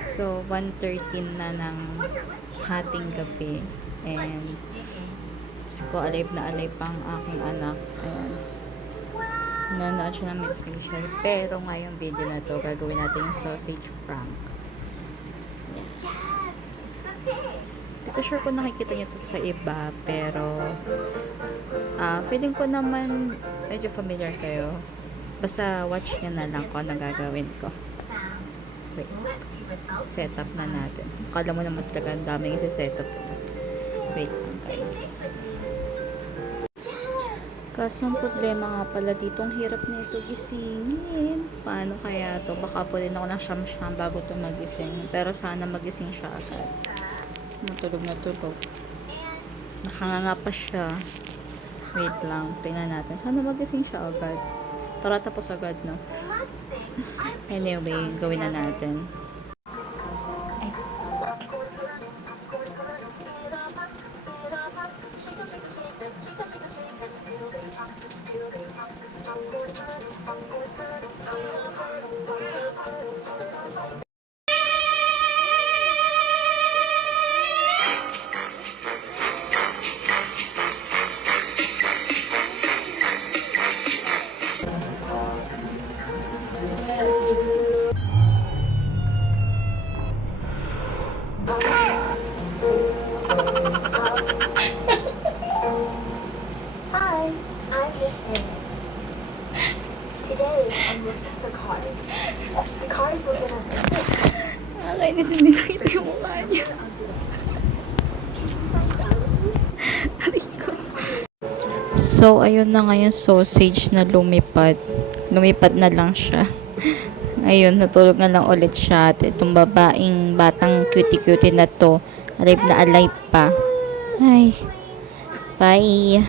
So, 1:13 na ng hating gabi. And, ko alive na alive pang aking anak. Ayan. Nanonood siya ng Miss Rachel. Pero ngayong video na to, gagawin natin yung sausage prank. Ayan. Hindi ko sure kung nakikita nyo to sa iba. Pero, feeling ko naman medyo familiar kayo. Basta watch nyo na lang kung anong gagawin ko. Wait. Setup na natin. Akala mo naman talaga ang daming isi-setup. Wait guys. Kaso ang problema nga pala dito, ang hirap na ito gisingin. Paano kaya to? Baka po din ako ng siyam-siyam bago to magising. Pero sana magising siya agad. Matulog na tulog. Nakanganga pa siya. Wait lang, tingnan natin. Sana magising siya agad. Tara, tapos agad, no? Anyway, gawin na natin. Ay. Hi, I'm Nick. Today, I'm looking at the car. The car is looking at me. Nakakainis, hindi nakita yung mukha niya. Aray ko. So, ayun na ngayon sausage na lumipad. Lumipad na lang siya. Ayun, natulog na lang ulit siya. At itong batang cutie-cutie na to, alive na alive pa. Ay, bye.